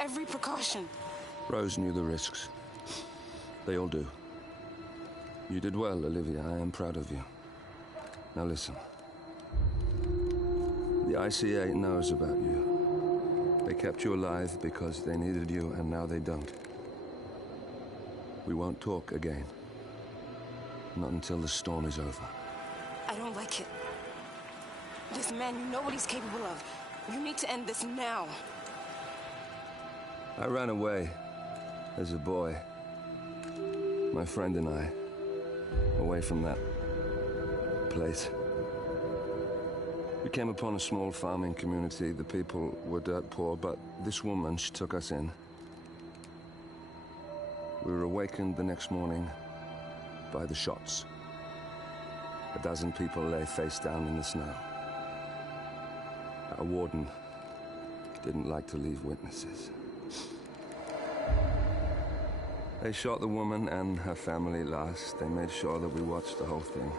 every precaution. Rose knew the risks. They all do. You did well, Olivia. I am proud of you. Now listen. The ICA knows about you. They kept you alive because they needed you, and now they don't. We won't talk again. Not until the storm is over. I don't like it. This man, you know what he's capable of. You need to end this now. I ran away as a boy. My friend and I. Away from that place. We came upon a small farming community. The people were dirt poor, but this woman, she took us in. We were awakened the next morning by the shots. A dozen people lay face down in the snow. Our warden didn't like to leave witnesses. They shot the woman and her family last. They made sure that we watched the whole thing.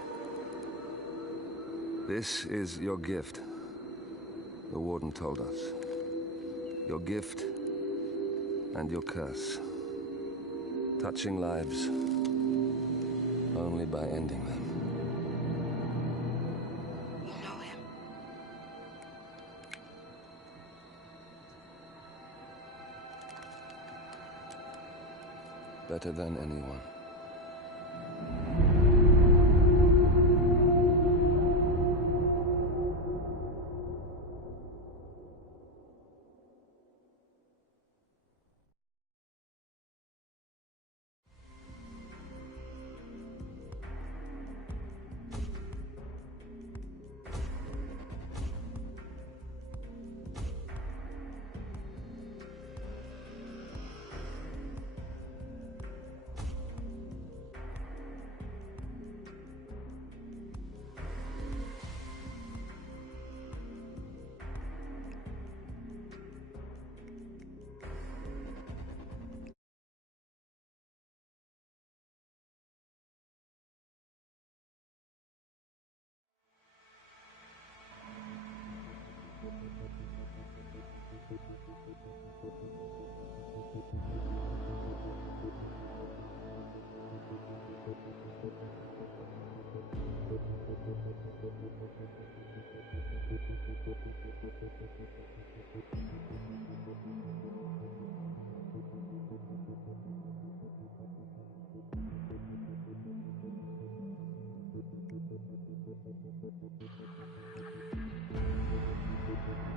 This is your gift, the warden told us. Your gift and your curse. Touching lives only by ending them. You know him. Better than anyone.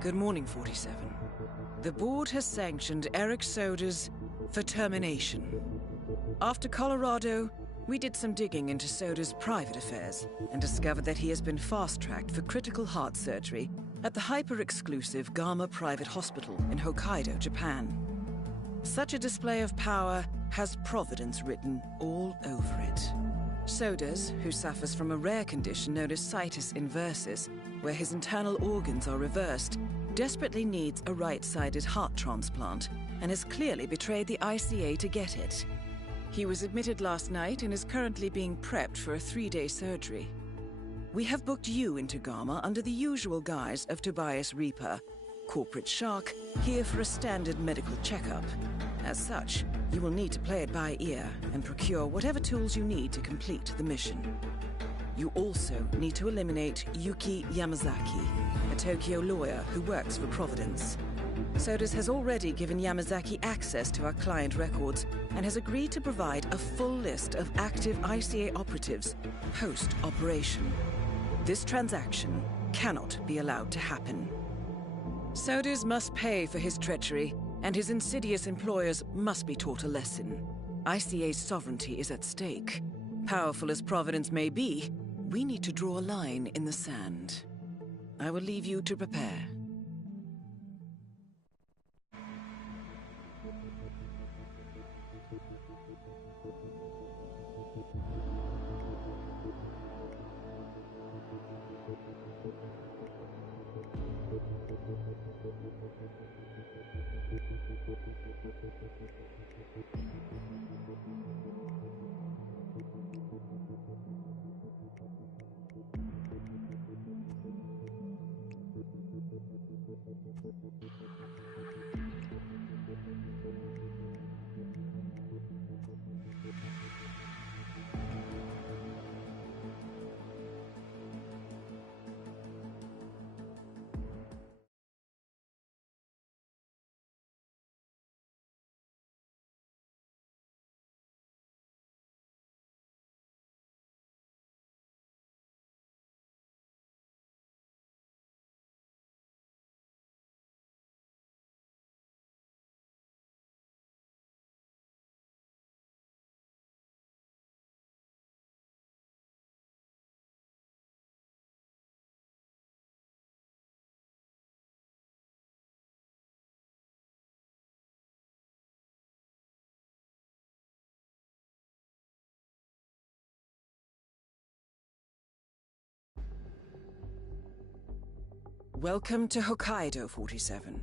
Good morning, 47. The board has sanctioned Eric Soda's for termination. After Colorado, we did some digging into Soda's private affairs and discovered that he has been fast-tracked for critical heart surgery at the hyper-exclusive Gama Private Hospital in Hokkaido, Japan. Such a display of power has Providence written all over it. Sodas, who suffers from a rare condition known as situs inversus, where his internal organs are reversed, desperately needs a right-sided heart transplant and has clearly betrayed the ICA to get it. He was admitted last night and is currently being prepped for a 3-day surgery. We have booked you into Gama under the usual guise of Tobias Reaper, corporate shark, here for a standard medical checkup. As such, you will need to play it by ear and procure whatever tools you need to complete the mission. You also need to eliminate Yuki Yamazaki, a Tokyo lawyer who works for Providence. Sodas has already given Yamazaki access to our client records and has agreed to provide a full list of active ICA operatives post-operation. This transaction cannot be allowed to happen. Sodas must pay for his treachery, and his insidious employers must be taught a lesson. ICA's sovereignty is at stake. Powerful as Providence may be, we need to draw a line in the sand. I will leave you to prepare. Welcome to Hokkaido, 47.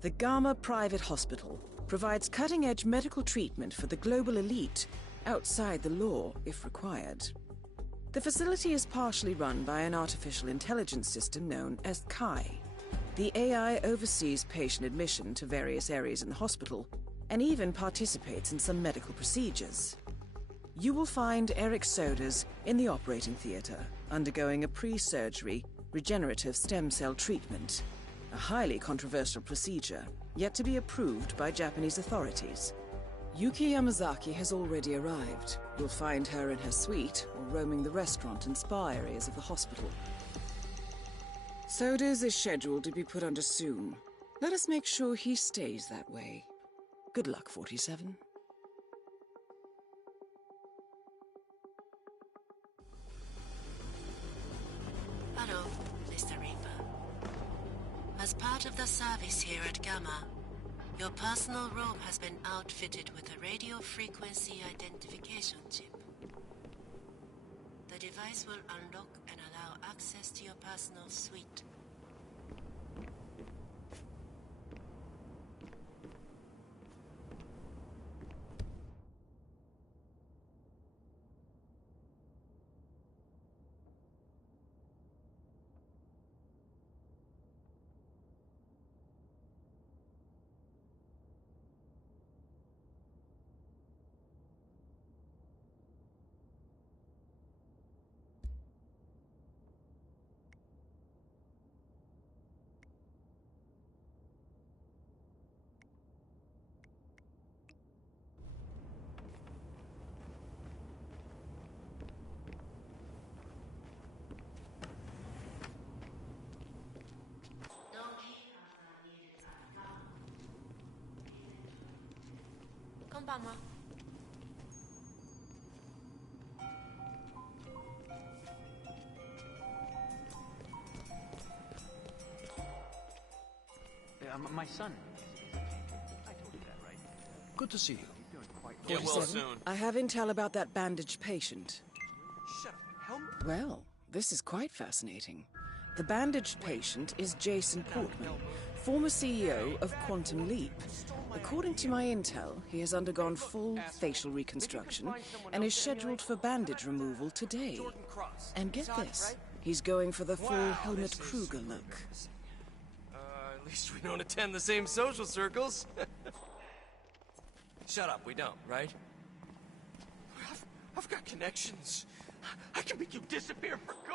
The Gamma Private Hospital provides cutting-edge medical treatment for the global elite outside the law, if required. The facility is partially run by an artificial intelligence system known as Kai. The AI oversees patient admission to various areas in the hospital and even participates in some medical procedures. You will find Eric Sodas in the operating theater, undergoing a pre-surgery regenerative stem cell treatment, a highly controversial procedure, yet to be approved by Japanese authorities. Yuki Yamazaki has already arrived. You'll find her in her suite or roaming the restaurant and spa areas of the hospital. Sodas is scheduled to be put under soon. Let us make sure he stays that way. Good luck, 47. Hello, Mr. Reaper. As part of the service here at Gamma, your personal robe has been outfitted with a radio frequency identification chip. The device will unlock and allow access to your personal suite. Konbanwa. My son. I told you that, right? Good to see you. Get well soon. I have intel about that bandaged patient. Shut up. Helm. Well, this is quite fascinating. The bandaged patient is Jason Portman, former CEO of Quantum Leap. According to my intel, he has undergone full facial reconstruction and is scheduled for bandage removal today. And get this, he's going for the full Helmut Kruger look. At least we don't attend the same social circles. Shut up, we don't, right? I've got connections. I can make you disappear for good.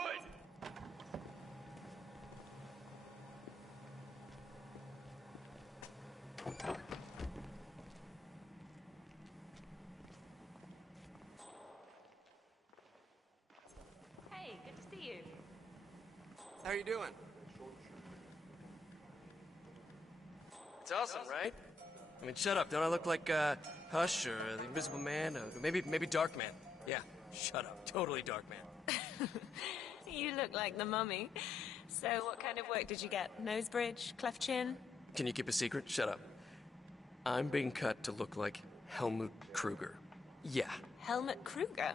Hey, good to see you. How are you doing? It's awesome, right? I mean, shut up. Don't I look like Hush or the Invisible Man? Or maybe Darkman. Yeah, shut up. Totally Darkman. You look like the mummy. So what kind of work did you get? Nose bridge? Cleft chin? Can you keep a secret? Shut up. I'm being cut to look like Helmut Kruger. Yeah. Helmut Kruger?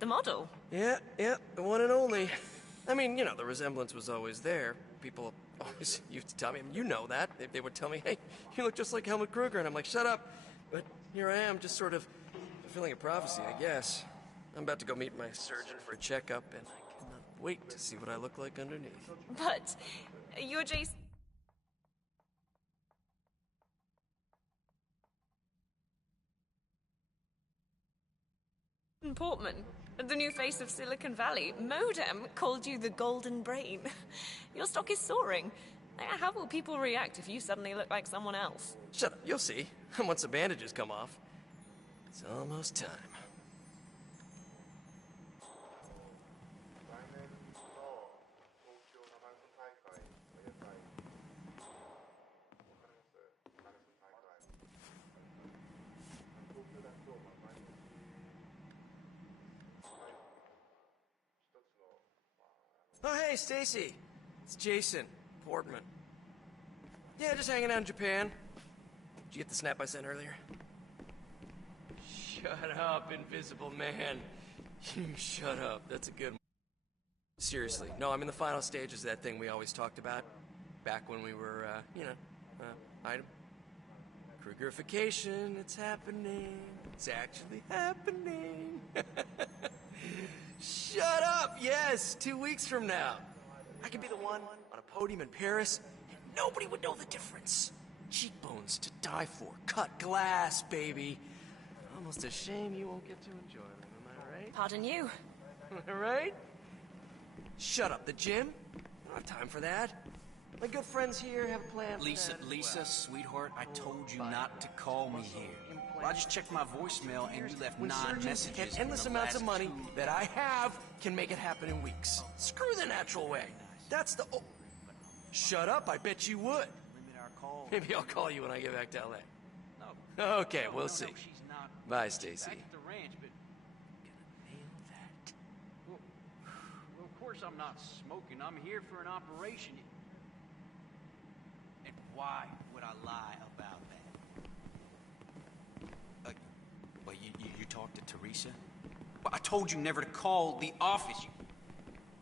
The model? Yeah, the one and only. I mean, you know, the resemblance was always there. People always used to tell me, you know that. They would tell me, hey, you look just like Helmut Kruger. And I'm like, shut up. But here I am, just sort of fulfilling a prophecy, I guess. I'm about to go meet my surgeon for a checkup, and I cannot wait to see what I look like underneath. But you're Jason Portman, the new face of Silicon Valley. Modem called you the Golden Brain. Your stock is soaring. How will people react if you suddenly look like someone else? Shut up, you'll see. Once the bandages come off. It's almost time. Oh, hey, Stacy. It's Jason Portman. Yeah, just hanging out in Japan. Did you get the snap I sent earlier? Shut up, Invisible Man. You shut up. That's a good one. Seriously. No, I'm in the final stages of that thing we always talked about. back when we were, item. Krugerification, it's happening. It's actually happening. Shut up! Yes, 2 weeks from now. I could be the one on a podium in Paris, and nobody would know the difference. Cheekbones to die for. Cut glass, baby. Almost a shame you won't get to enjoy them, am I right? Pardon you. Am I right? Shut up, the gym? I don't have time for that. My good friends here have a plan for Lisa, that as Lisa, well. sweetheart, I told you not to call me here. Well, I just checked my voicemail and you left When 9 surgeons messages. get in endless the amounts of last money 2 that I have can make it happen in weeks. Screw the natural way. That's the... Oh. Shut up, I bet you would. Limit our call. Maybe I'll call you when I get back to LA. No. Okay, we'll see. She's not. Bye, She's Stacy. back at the ranch, but Nail that. well, of course I'm not smoking. I'm here for an operation. And why would I lie about that? Well, you talked to Teresa? Well, I told you never to call the office.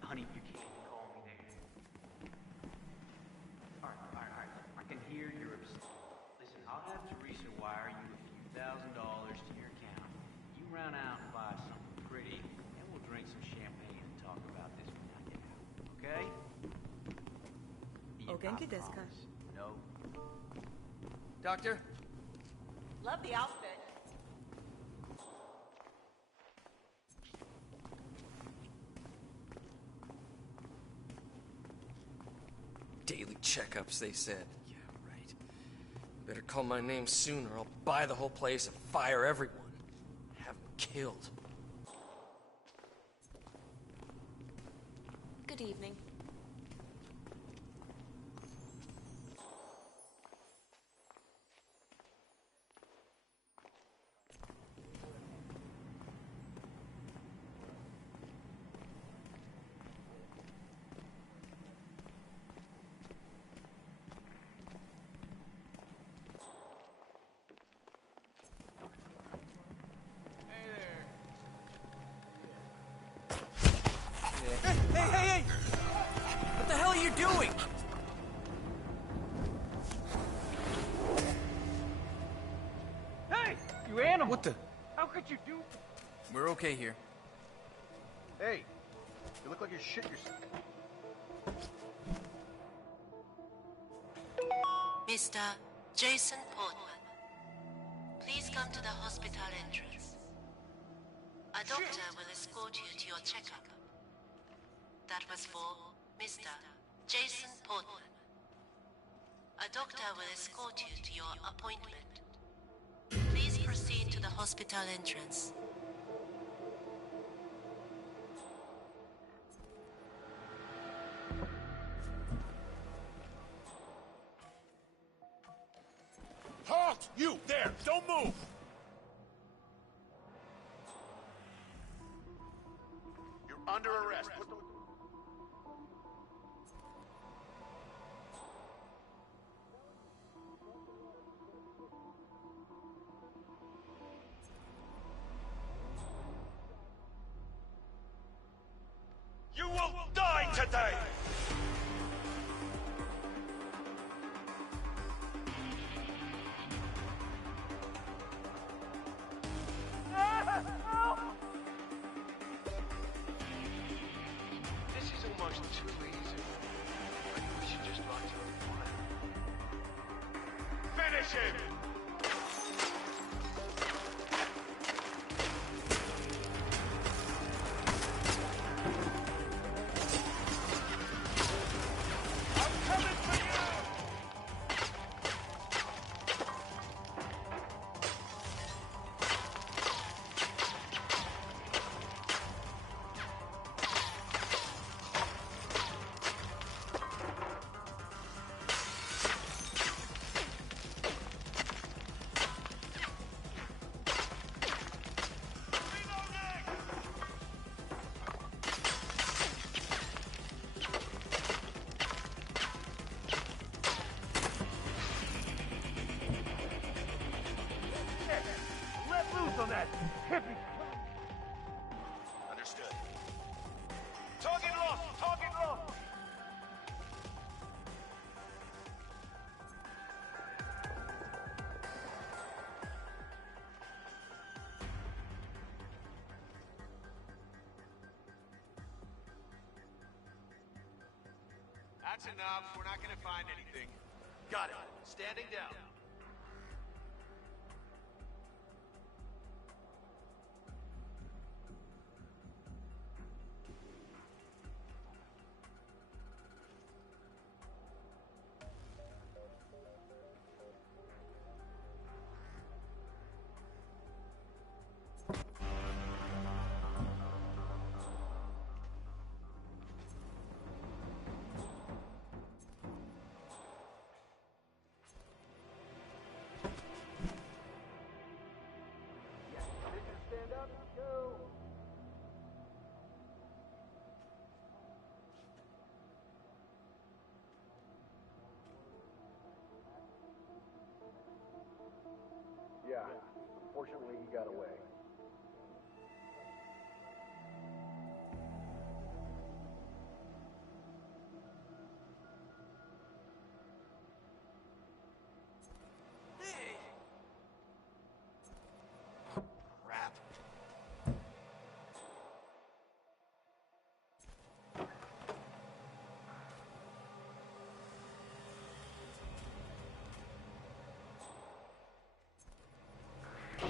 Honey, you can't call me there. All right. I can hear you're upset. Listen, I'll have Teresa wire you a few $1,000s to your account. You run out and buy something pretty, and we'll drink some champagne and talk about this when I get out. Okay? O genki desu ka? No. Doctor? Love the outfit. Daily checkups, they said. Yeah, right. Better call my name soon or I'll buy the whole place and fire everyone. Have them killed. Good evening. Hey! What the hell are you doing? Hey, you animal! What the? How could you do? We're okay here. Hey, you look like you're shit yourself. Mr. Jason Portman, please come to the hospital entrance. A doctor will escort you to your checkup. That was for Mr. Jason Portman. A doctor will escort you to your appointment. Please proceed to the hospital entrance. Halt! You, there! Don't move! You're under arrest. Put the... You will die today! This is almost too easy. Maybe we should just write to the fire. Finish him! I'm coming for you! Let loose on that hippie! Understood. Target lost! Target lost! That's enough. We're not gonna find anything. Got it. Standing down. Yeah, unfortunately he got away. Hey! Crap.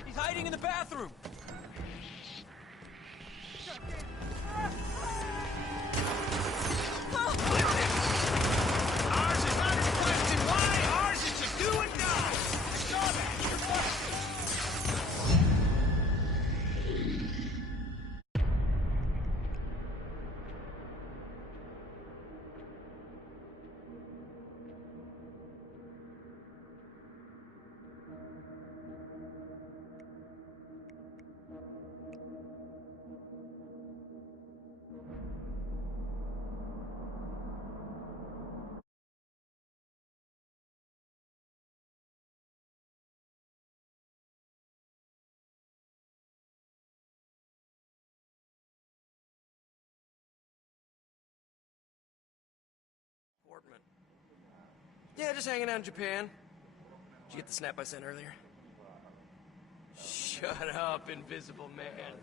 He's hiding in the bathroom! Ours is not a question why, ours is to do or die! I saw that! You're busted! Portman. Yeah, just hanging out in Japan. Did you get the snap I sent earlier? Shut up, invisible man.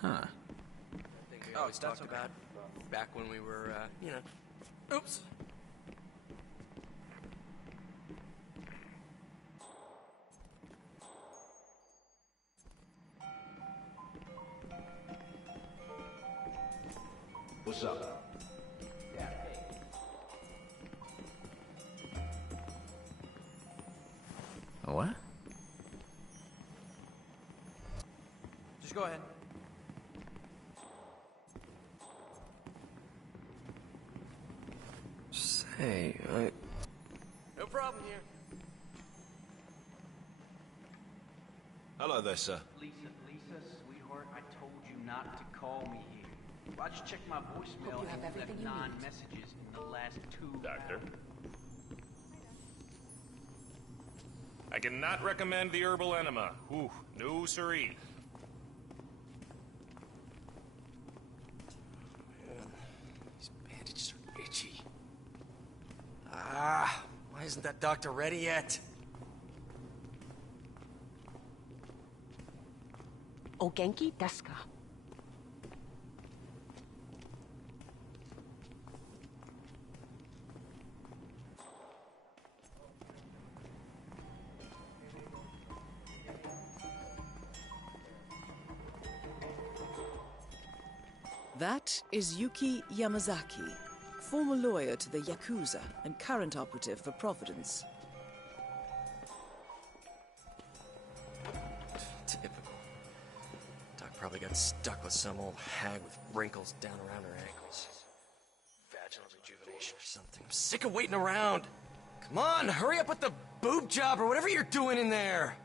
Huh. Thing we always talked about back when we were, you know. Oops. What's up? What? Just go ahead. Say, no problem here. Hello there, sir. Lisa, sweetheart, I told you not to call me here. Well, I just checked my voicemail Hope you have and everything left you 9 need. messages in the last 2 Doctor? hours. I cannot recommend the herbal enema. Ooh, no siree. These bandages are itchy. Ah, why isn't that doctor ready yet? O genki desu ka? That is Yuki Yamazaki, former lawyer to the Yakuza and current operative for Providence. Typical. Doc probably got stuck with some old hag with wrinkles down around her ankles. Vaginal rejuvenation or something. I'm sick of waiting around. Come on, hurry up with the boob job or whatever you're doing in there.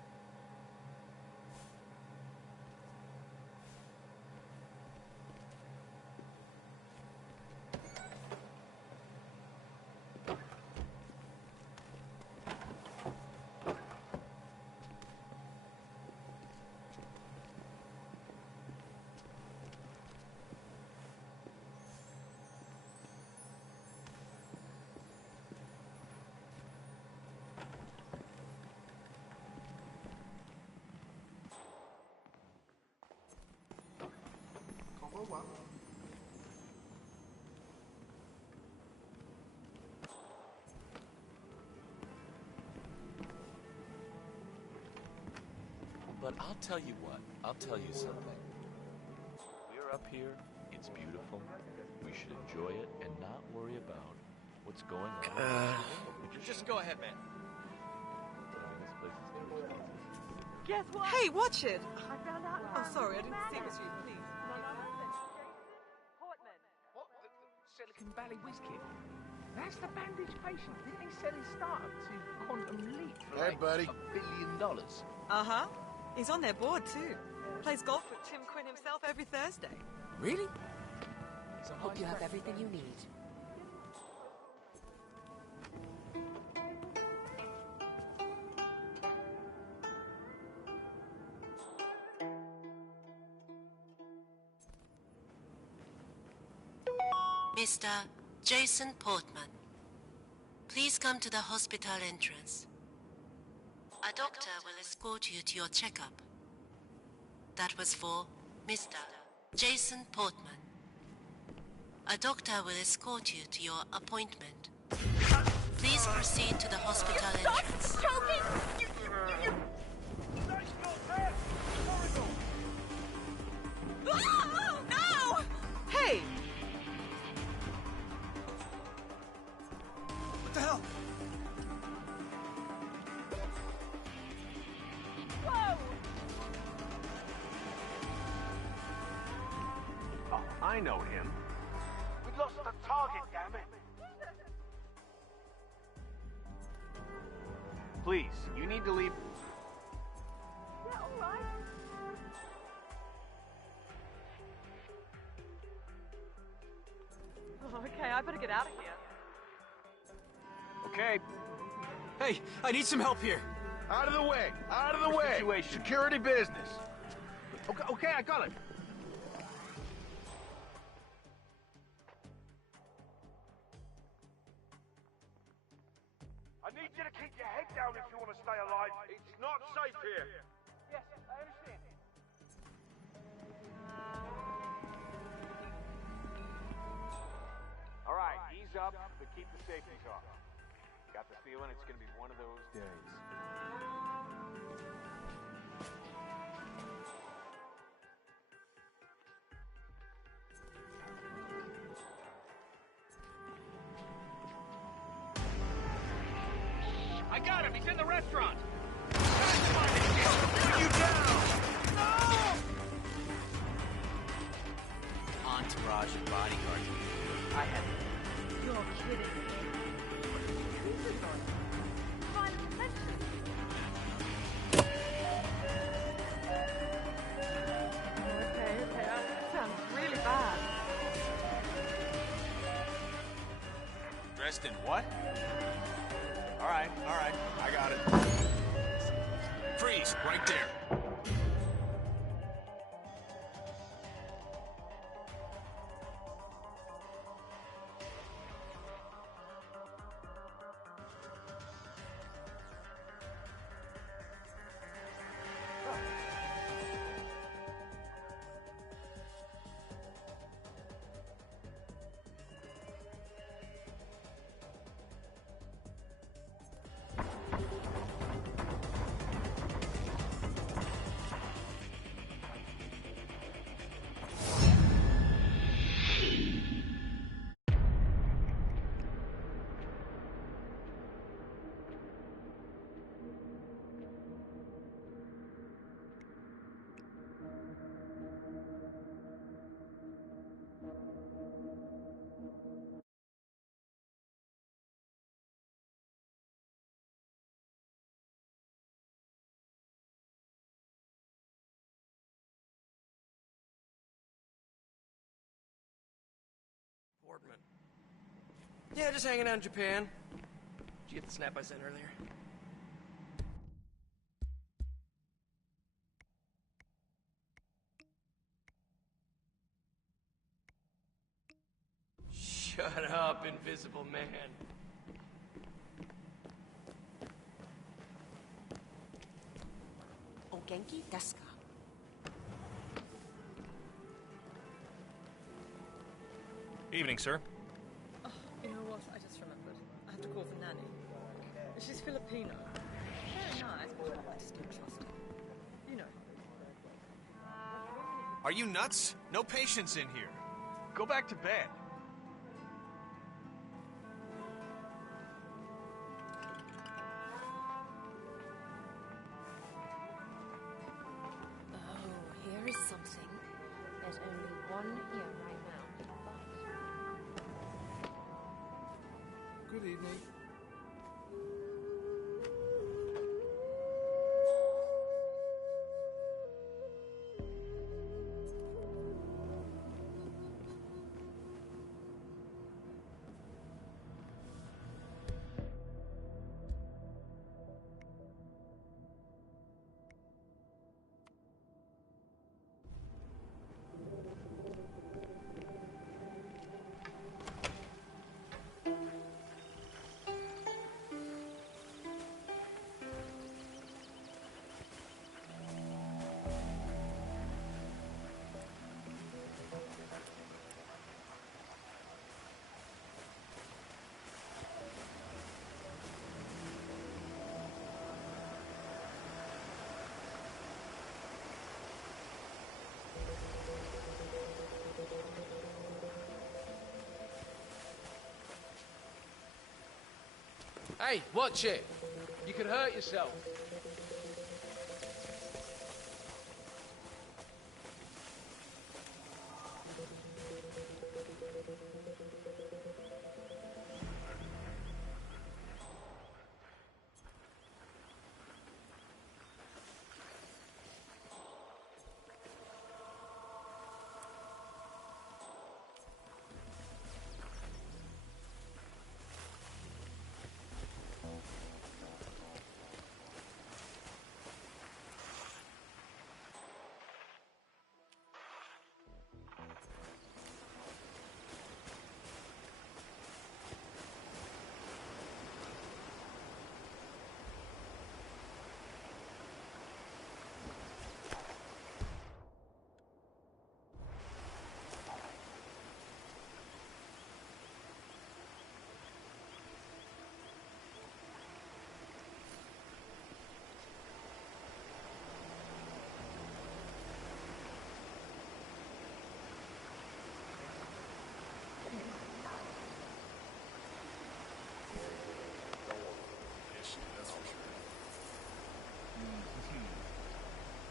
But I'll tell you what. I'll tell you something. We're up here. It's beautiful. We should enjoy it and not worry about what's going on. Just go ahead, man. This place is too expensive. Guess what? Hey, watch it! I found out. Oh, sorry, I didn't see it was you. Please. What? Silicon Valley whiskey? That's the bandage patient. Didn't he sell his startup to Quantum Leap for Hey, buddy. $1 billion? Uh-huh. He's on their board, too. Plays golf with Tim Quinn himself every Thursday. Really? So Hope you have everything you need. Mr. Jason Portman, please come to the hospital entrance. A doctor will escort you to your checkup. That was for Mr. Jason Portman. A doctor will escort you to your appointment. Please proceed to the hospital entrance. Oh, no! Hey! What the hell? Whoa! Oh, I know him. We lost the target, damn it. Please, you need to leave. Yeah, all right. Oh, okay, I better get out of here. Okay. Hey, I need some help here. Out of the way! Out of the way! Situation. Security business. Okay, I got it. I need you to keep your head down if you want to stay alive. It's not safe here. Yes, I understand. All right, ease up, but keep the safeties off. Got the feeling it's gonna be one of those days. I got him! He's in the restaurant! You down! Entourage and bodyguards. I had You're kidding. Final attention. Okay, that sounds really bad. dressed in what? All right, I got it. Freeze, right there. Boardman. Yeah, just hanging out in Japan. Did you get the snap I sent earlier? Shut up, Invisible Man. O genki desu ka? Evening, sir. Oh, you know what? I just remembered. I have to call for Nanny. She's Filipino. Very nice, but I just don't trust her. You know. Are you nuts? No patients in here. Go back to bed. Oh, here is something. There's only one here right now, but... Good evening. Hey, watch it! You could hurt yourself.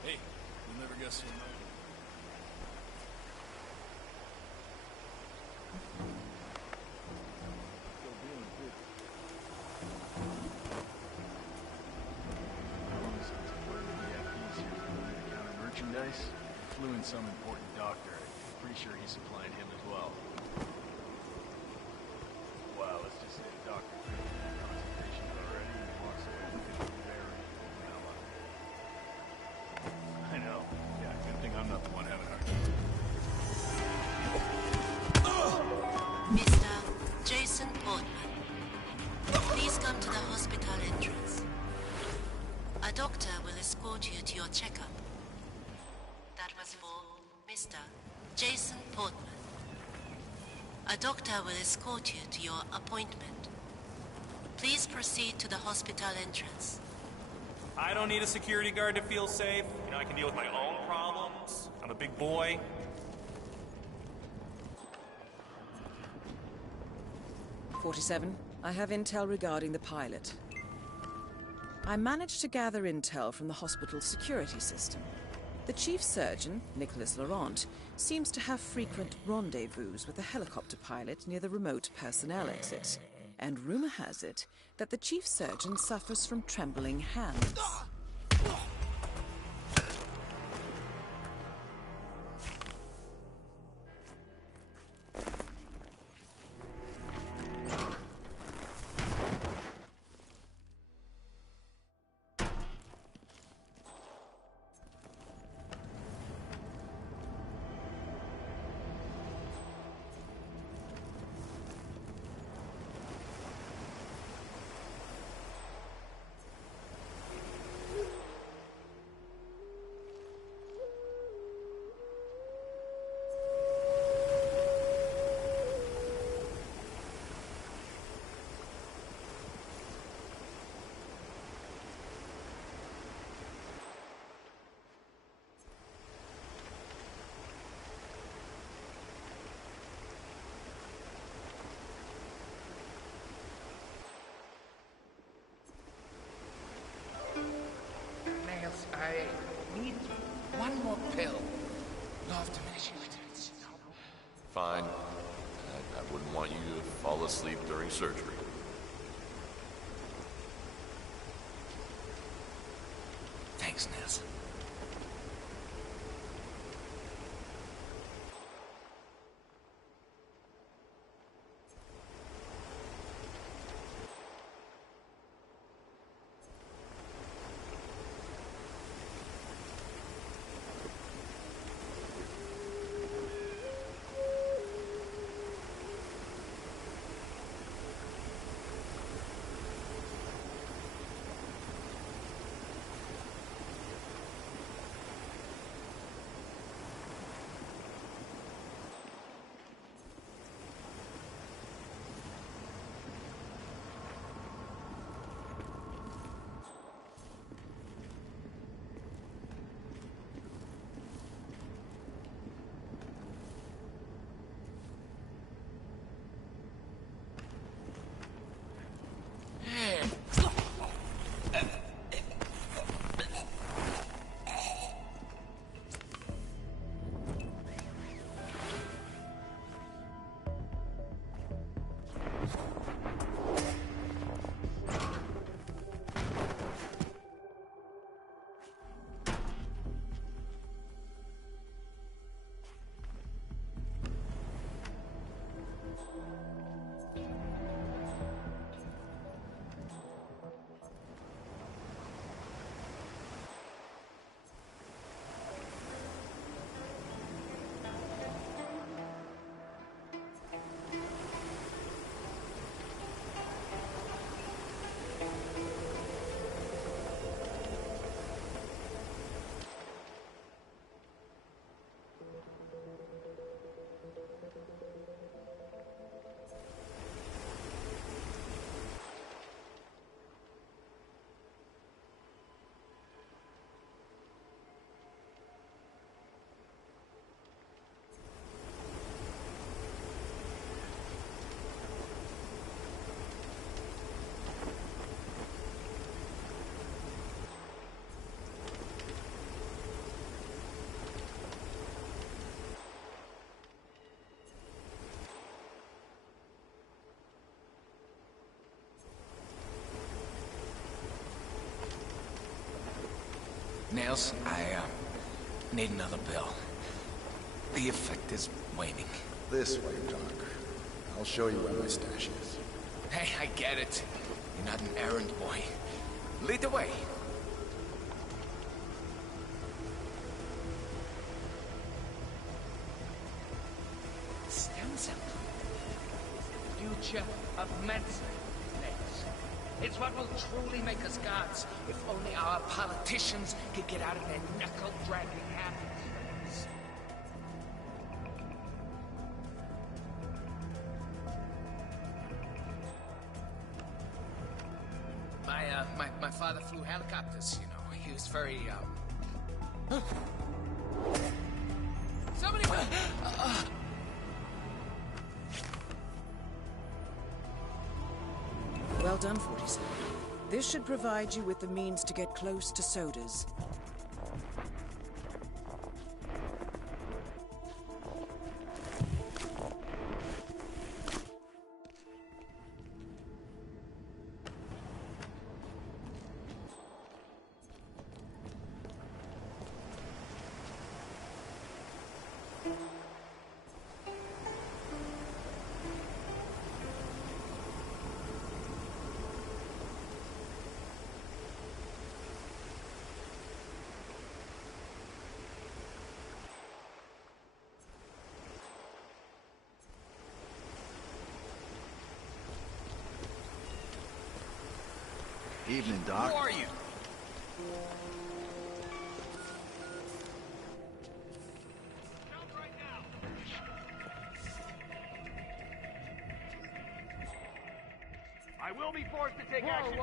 Hey, you'll never guess who I'm knocking. Still doing good. Merchandise. Flew in some important doctor. Pretty sure he supplied him as well. Well, let's just say the doctor treated him concentration already and walks away looking very mellow. I know. Yeah, good thing I'm not the one having a heart attack. Mr. Jason Portman, please come to the hospital entrance. A doctor will escort you to your checkup. That was for Mr. Jason Portman. A doctor will escort you to your appointment. Please proceed to the hospital entrance. I don't need a security guard to feel safe. You know, I can deal with my own problems. I'm a big boy. "47, I have intel regarding the pilot. I managed to gather intel from the hospital's security system. The chief surgeon, Nicholas Laurent, seems to have frequent rendezvous with a helicopter pilot near the remote personnel exit. And rumor has it that the chief surgeon suffers from trembling hands. Nels, I need one more pill. Law of diminishing returns. Fine. I wouldn't want you to fall asleep during surgery. Thanks, Nels. Nails, I need another bill. The effect is waning. This way, Doc. I'll show you where my stash is. Hey, I get it. You're not an errand boy. Lead the way. Stem cell. Future of medicine. Nails. It's what will truly make us gods, if only our politicians could get out of their knuckle-dragging habits. My father flew helicopters, you know. He was very, Somebody... Well done, 47. This should provide you with the means to get close to sodas. Evening, Doc. Who are you? I will be forced to take action.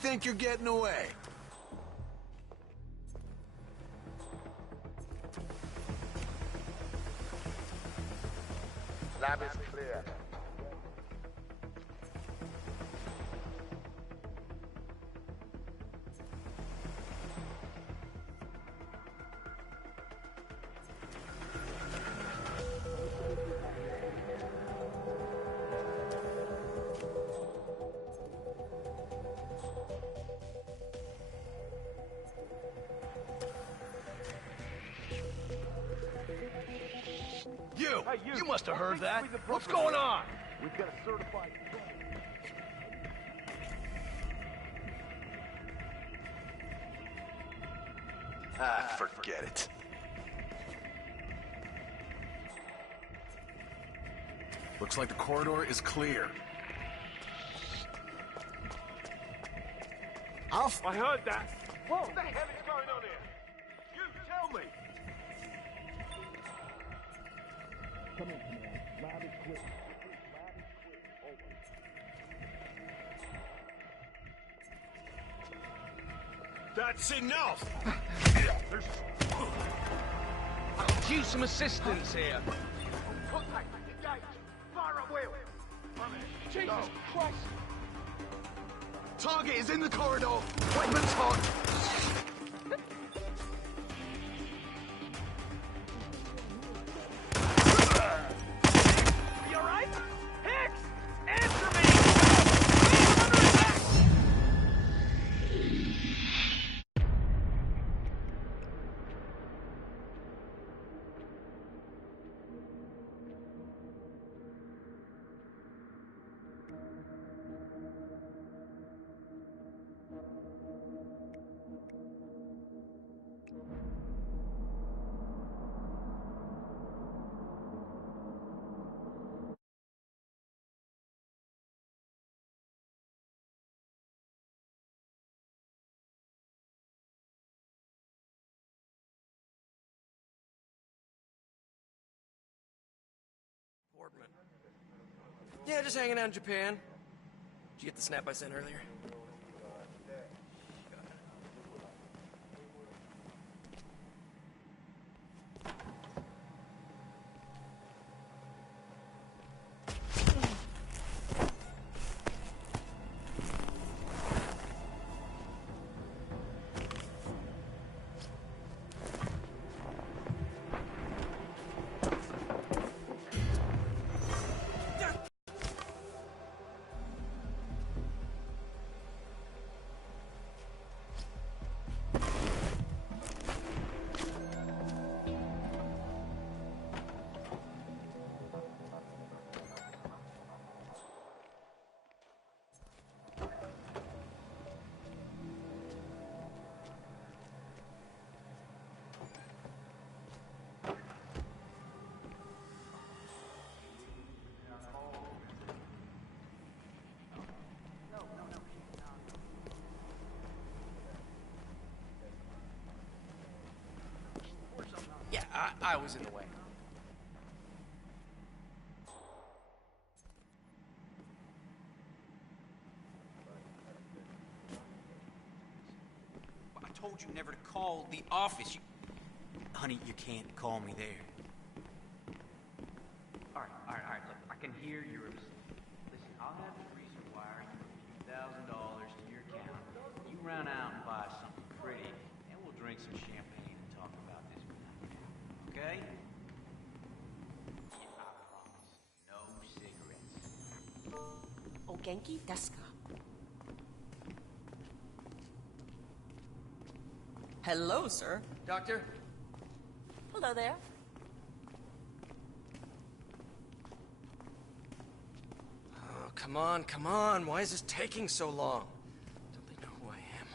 think you're getting away? Lab is clear. You must have heard that. What's going on? We've got a certified... Ah, forget it. Looks like the corridor is clear. I heard that. What the hell is going on here? You tell me. Come in, Command. Lab is clear. That's enough! I could use some assistance here. Contact, engage, fire at will. Jesus Christ! Target is in the corridor. Weapons hot. You alright? Hicks! Answer me! Yeah, just hanging out in Japan. Did you get the snap I sent earlier? Yeah, I was in the way. I told you never to call the office. Honey, you can't call me there. All right, look, I can hear you're upset. Listen, I'll have the freezer wire you $1,000 to your account. You run out and buy something pretty, and we'll drink some champagne and talk about this one. Okay? Yeah, I promise. No cigarettes. O genki desu ka? Hello, sir. Doctor? Hello there. Oh, come on, come on. Why is this taking so long? Don't they know who I am?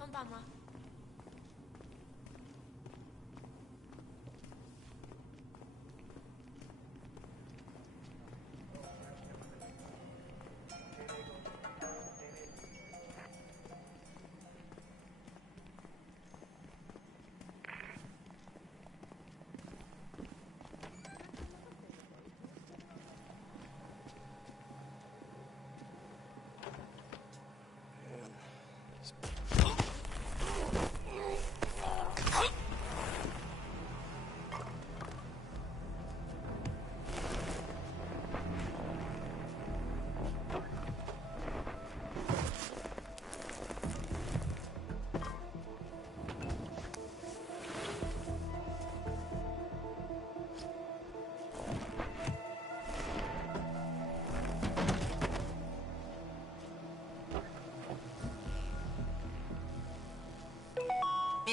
Konbanwa.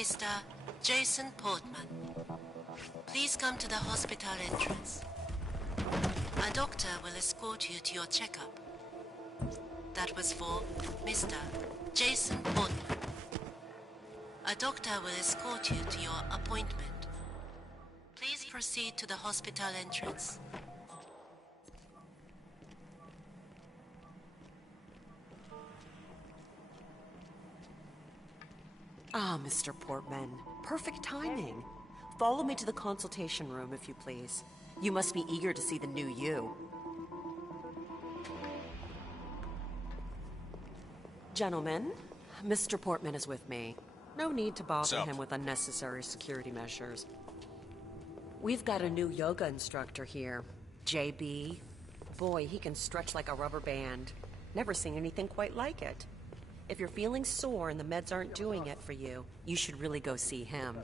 Mr. Jason Portman. Please come to the hospital entrance. A doctor will escort you to your checkup. That was for Mr. Jason Portman. A doctor will escort you to your appointment. Please proceed to the hospital entrance. Ah, Mr. Portman. Perfect timing. Follow me to the consultation room, if you please. You must be eager to see the new you. Gentlemen, Mr. Portman is with me. No need to bother him with unnecessary security measures. We've got a new yoga instructor here, JB. Boy, he can stretch like a rubber band. Never seen anything quite like it. If you're feeling sore and the meds aren't doing it for you, you should really go see him.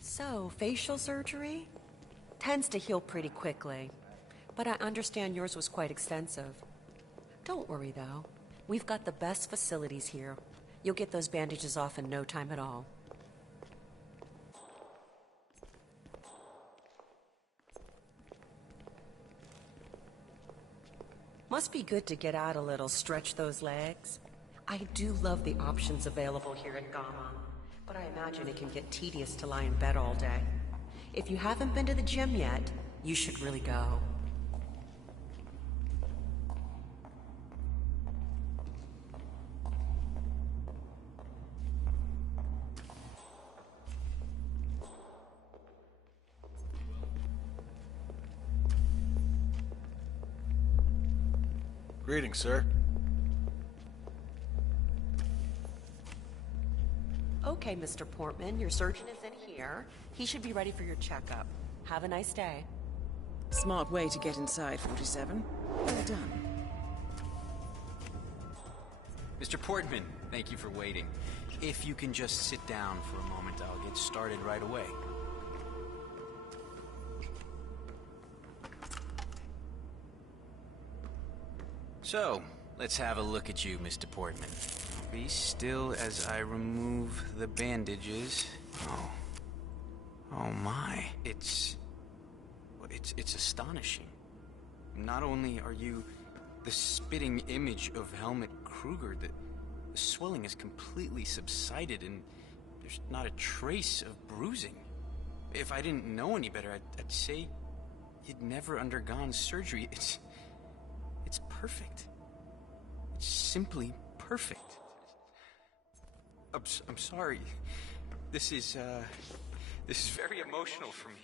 So, facial surgery? Tends to heal pretty quickly. But I understand yours was quite extensive. Don't worry, though. We've got the best facilities here. You'll get those bandages off in no time at all. Must be good to get out a little, stretch those legs. I do love the options available here at Gamma, but I imagine it can get tedious to lie in bed all day. If you haven't been to the gym yet, you should really go. Greetings, sir. Okay, Mr. Portman, your surgeon is in here. He should be ready for your checkup. Have a nice day. Smart way to get inside, 47. Well done. Mr. Portman, thank you for waiting. If you can just sit down for a moment, I'll get started right away. So, let's have a look at you, Mr. Portman. Be still as I remove the bandages. Oh my. It's astonishing. Not only are you the spitting image of Helmut Kruger, the swelling has completely subsided and there's not a trace of bruising. If I didn't know any better, I'd say you'd never undergone surgery. It's perfect. It's simply perfect. I'm sorry. This is very emotional for me.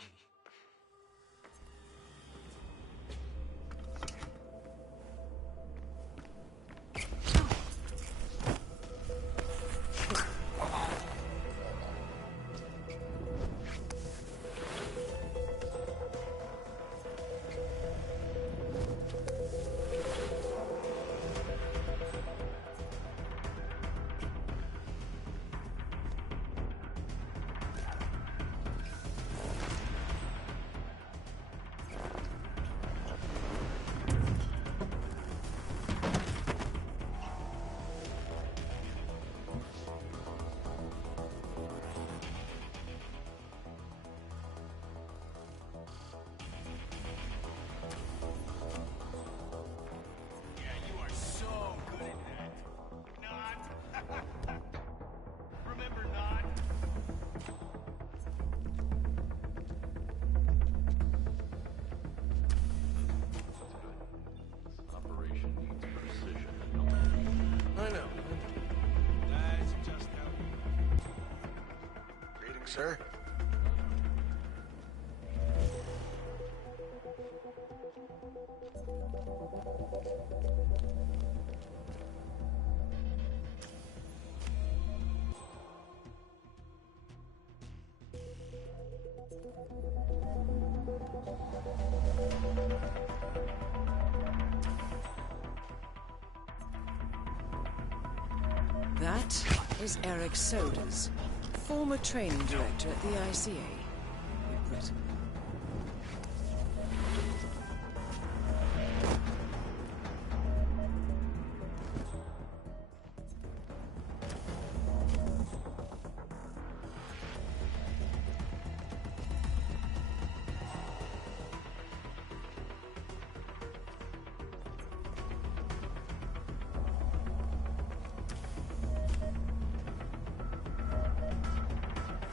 Sir? That is Eric Soders, former training director at the ICA. Regrettably.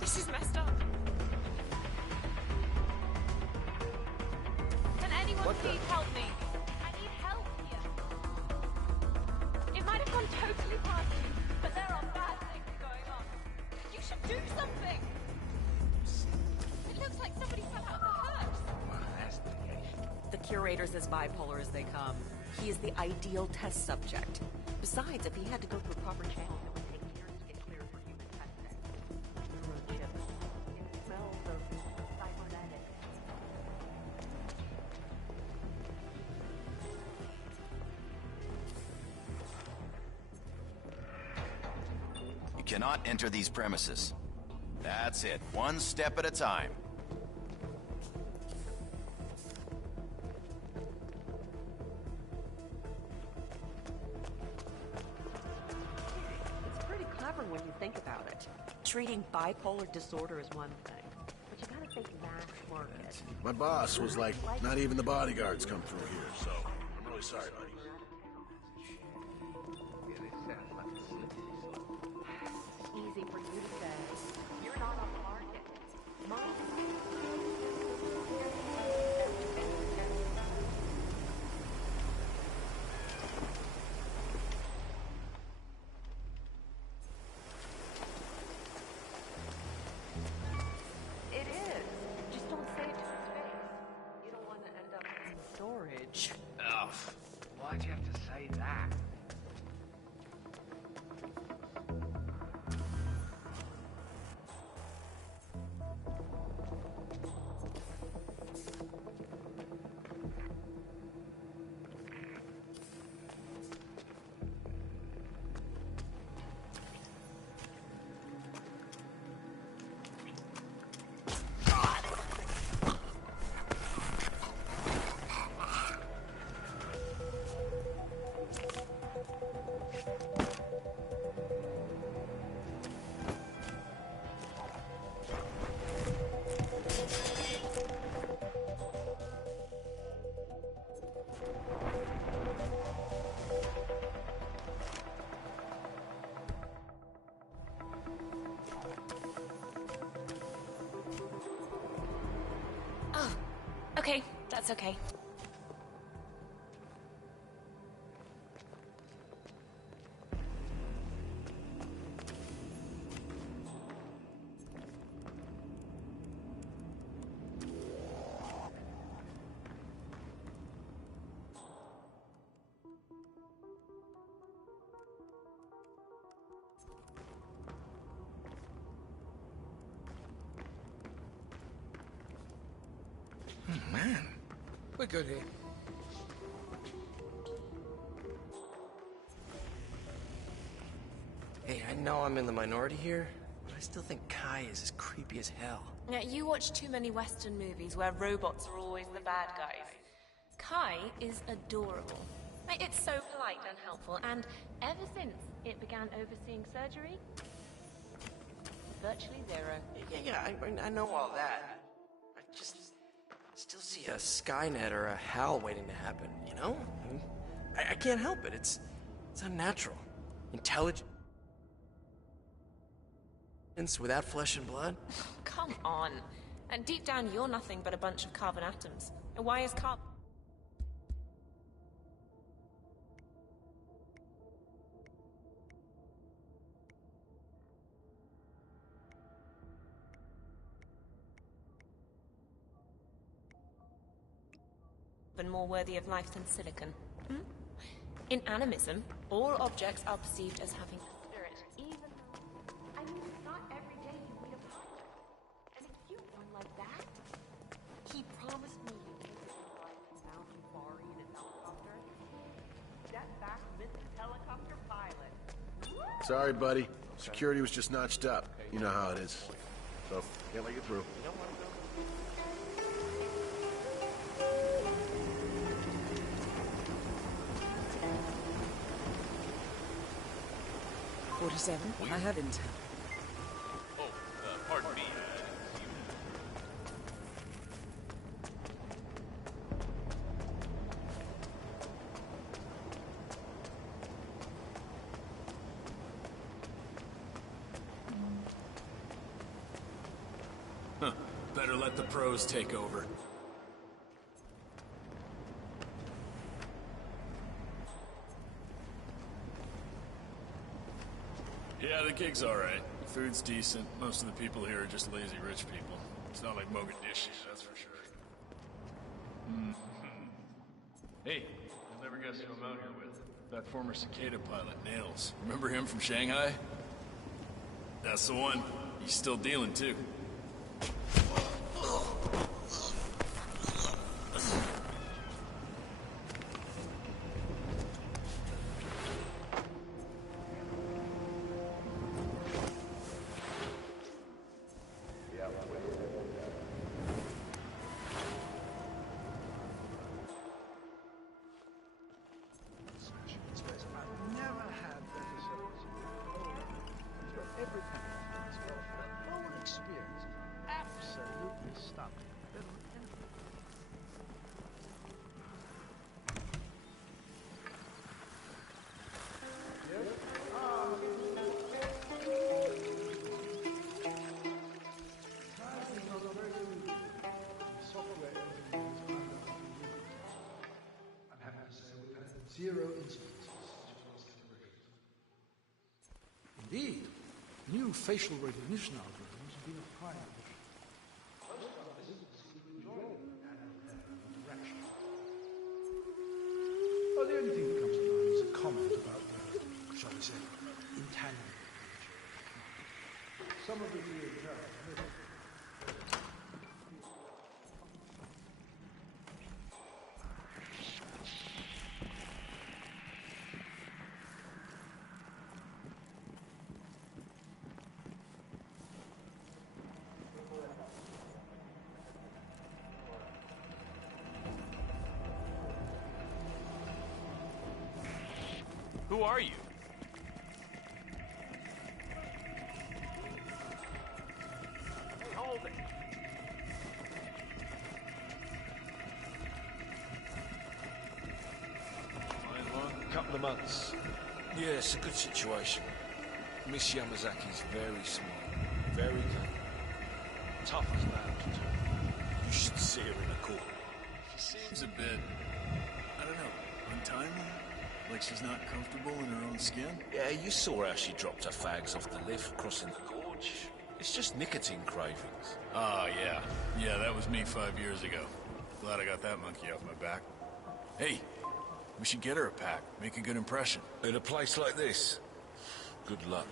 This is messed up. Can anyone please help me? I need help here. It might have gone totally past you, but there are bad things going on. You should do something. It looks like somebody fell out of the hearse. The curator's as bipolar as they come. He is the ideal test subject. Besides, if he had to go through proper channels, it would take years to get cleared for human testing. Microchip. It smells of cybernetics. You cannot enter these premises. That's it, one step at a time. It's pretty clever when you think about it. Treating bipolar disorder is one thing, but you gotta think mass market. My boss was like, not even the bodyguards come through here, so I'm really sorry, buddy. Easy for you to say. You're not on the market. It is. Just don't say it to his face. You don't want to end up in storage. Ugh. Why'd you have to say that? Okay, that's okay. Man, We're good here. Hey, I know I'm in the minority here, but I still think Kai is as creepy as hell. Yeah, you watch too many Western movies where robots are always the bad guys. Kai is adorable. Like, it's so polite and helpful, and ever since it began overseeing surgery, virtually zero. I know all that. I just still see a Skynet or a HAL waiting to happen, you know? I can't help it. It's unnatural. Intelligence without flesh and blood. Come on. And deep down, you're nothing but a bunch of carbon atoms. And why is carbon more worthy of life than silicon? Hmm? In animism, all objects are perceived as having a spirit, even though, not every day you meet a pilot. And a cute one like that. He promised me he'd take his life and Mount Jafari in his helicopter. Step back, Mr. Helicopter Pilot. sorry, buddy. Security was just notched up. You know how it is. So, can't let you through. 47, I have intel. Oh, pardon me. Huh. Better let the pros take over. Yeah, the gig's alright. The food's decent. Most of the people here are just lazy rich people. It's not like Mogadishu, that's for sure. Hey, you'll never guess who I'm out here with. That former cicada pilot, Nails. Remember him from Shanghai? That's the one. He's still dealing, too. Zero instances Indeed, new facial recognition algorithms have been applied. Well, the only thing that comes to mind is a comment about the, shall we say, entanglement. Some of it we observe. Who are you? Hey, hold it. Couple of months. Yeah, it's a good situation. Miss Yamazaki's very smart, very good. Tough as nails, too. You should see her in the court. She seems a bit, I don't know, untimely? Like she's not comfortable in her own skin? Yeah, you saw how she dropped her fags off the lift crossing the gorge. It's just nicotine cravings. Oh, yeah. Yeah, that was me 5 years ago. Glad I got that monkey off my back. Hey, we should get her a pack. Make a good impression. In a place like this? Good luck.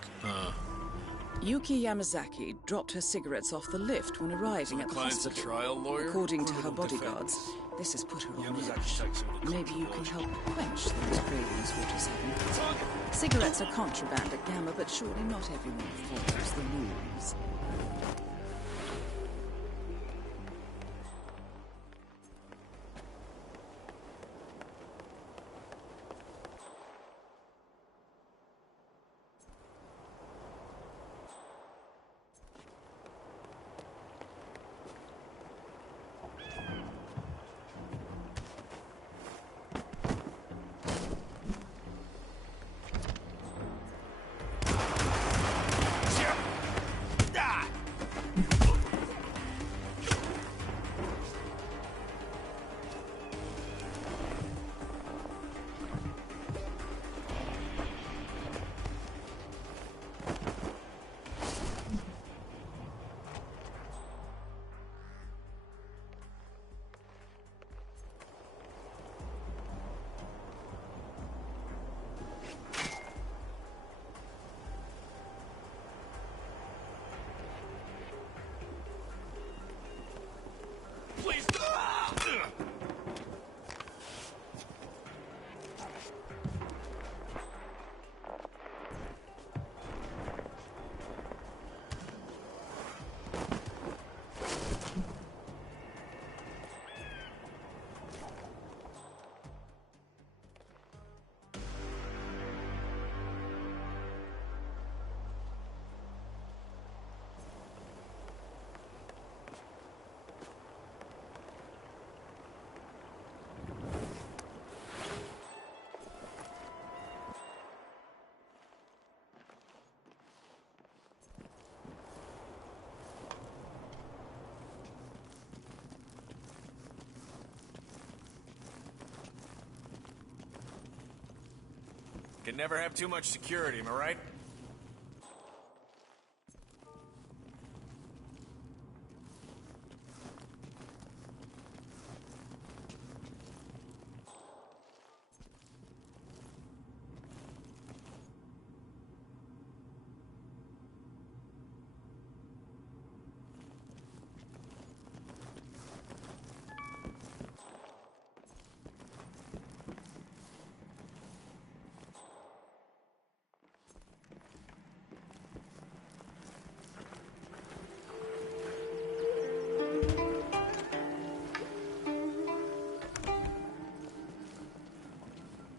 Yuki Yamazaki dropped her cigarettes off the lift when arriving at the client's hospital. a trial lawyer? According to her bodyguards, this has put her on edge. Maybe you can help quench those cravings, 47. Cigarettes are contraband at Gamma, but surely not everyone follows the rules. Can never have too much security, am I right?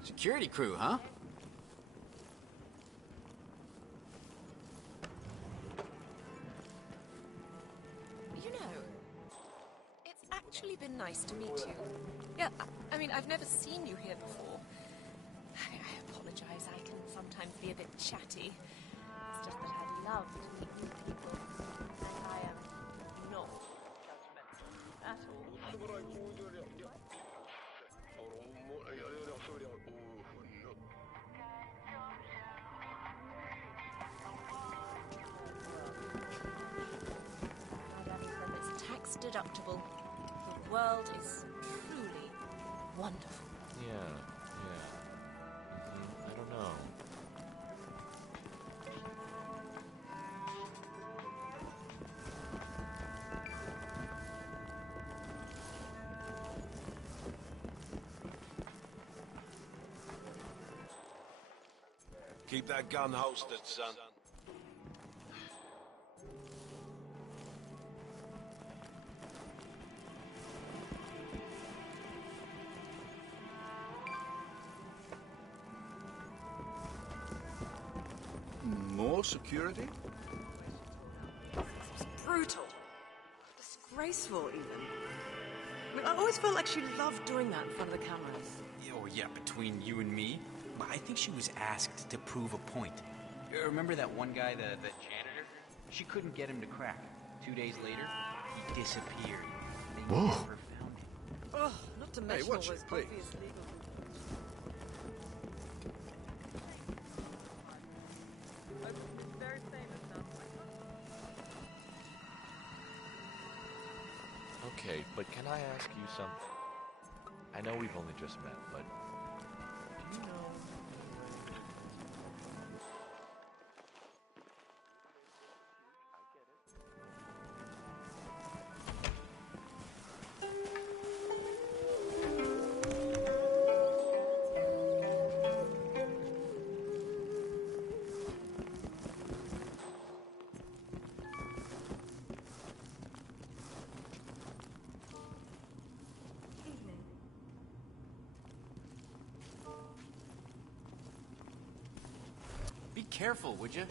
Security crew, huh? You know, it's actually been nice to meet you. Yeah, I mean, I've never seen you here before. I apologize, I can sometimes be a bit chatty. It's just that I love to meet new people. And I am not judgmental at all. It's tax deductible. The world is truly wonderful. Yeah. I don't know. Keep that gun holstered, son. More security? It's brutal. Disgraceful, even. I mean, I always felt like she loved doing that in front of the cameras. Oh, yeah, between you and me. But I think she was asked to prove a point. Remember that one guy, the janitor? She couldn't get him to crack. 2 days later, he disappeared. They Whoa. never found him. Oh, not to mention all watch those it, please. obvious legal... Very famous now. Okay, but can I ask you something? I know we've only just met, but do you know? Be careful, would you?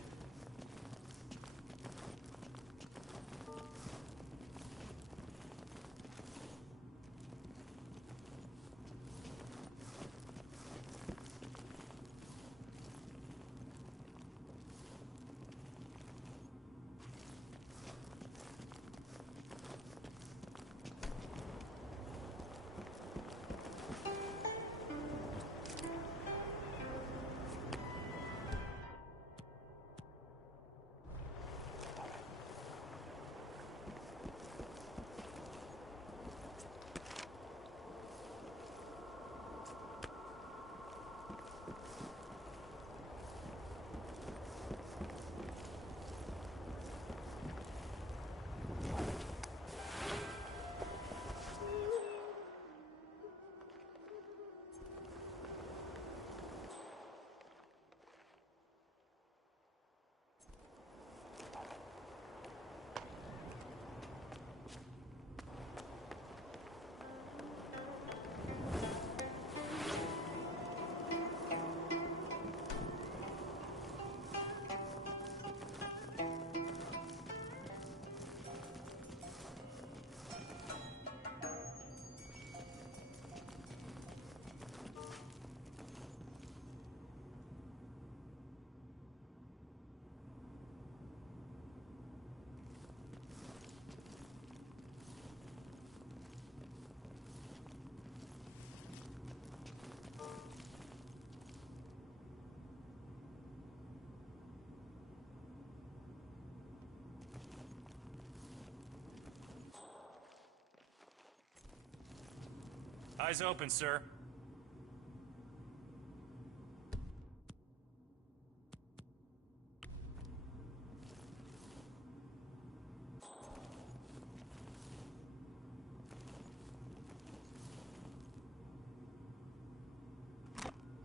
Eyes open, sir.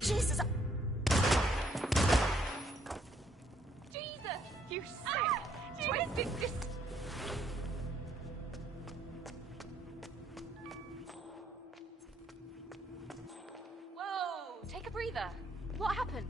Jesus! Jesus! You sick, twisted, Whoa! Take a breather. What happened?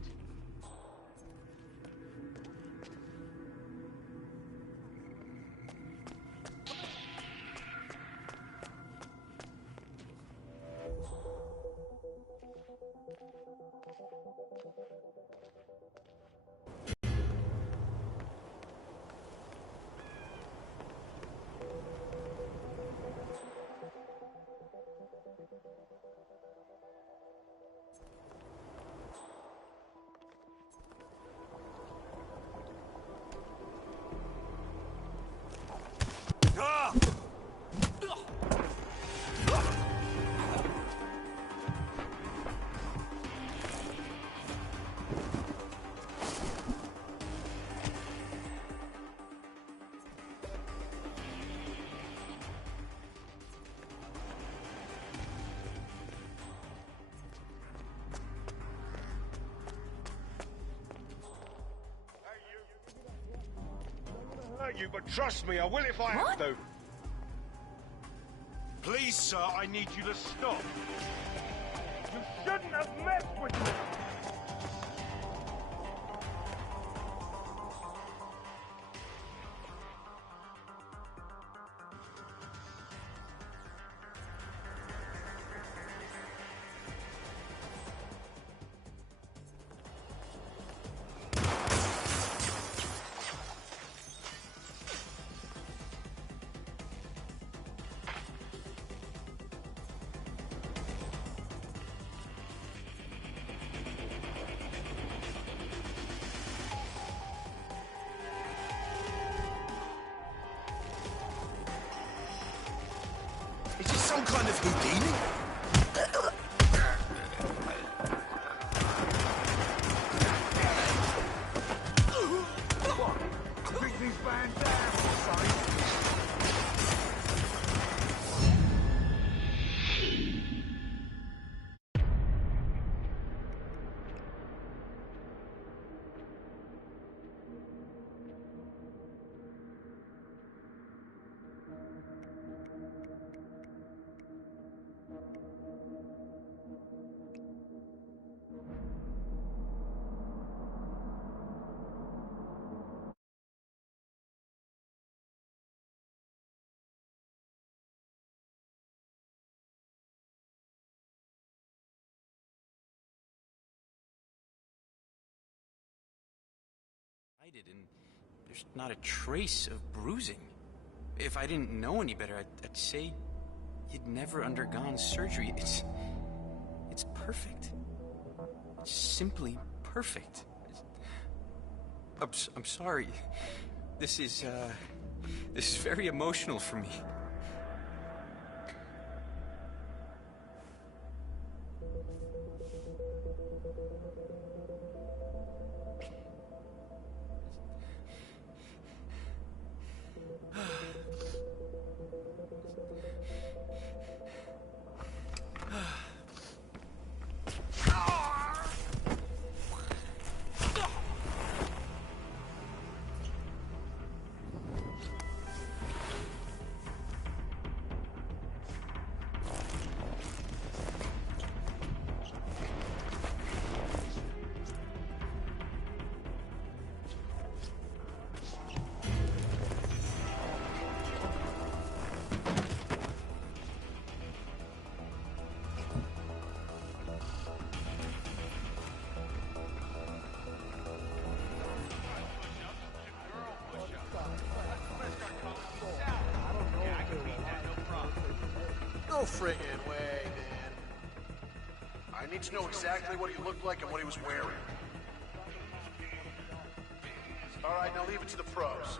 You, but trust me, I will if I have to. Please, sir, I need you to stop. You shouldn't have messed with me. Is this some kind of Houdini? Bring these bands down, son. And there's not a trace of bruising. If I didn't know any better, I'd say you'd never undergone surgery. It's perfect. It's simply perfect. I'm sorry. This is very emotional for me. No friggin' way, man. I need to know exactly what he looked like and what he was wearing. All right, now leave it to the pros.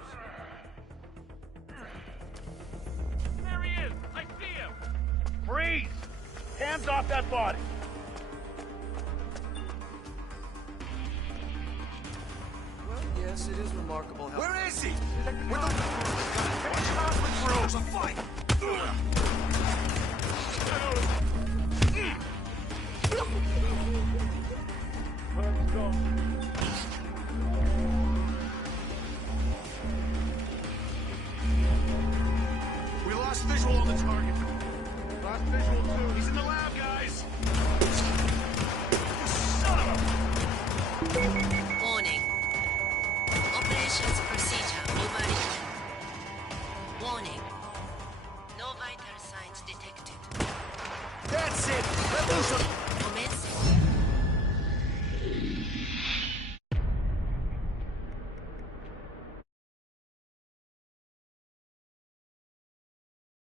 There he is! I see him! Freeze! Hands off that body! Well, yes, it is remarkable how... Where is he? Where the... Conference room! There's a fight! Let's go. We lost visual on the target. Lost visual too. He's in the lab, guys. Son of a... Warning. Operations procedure overridden. Warning. No vital signs detected. That's it. Let loose him.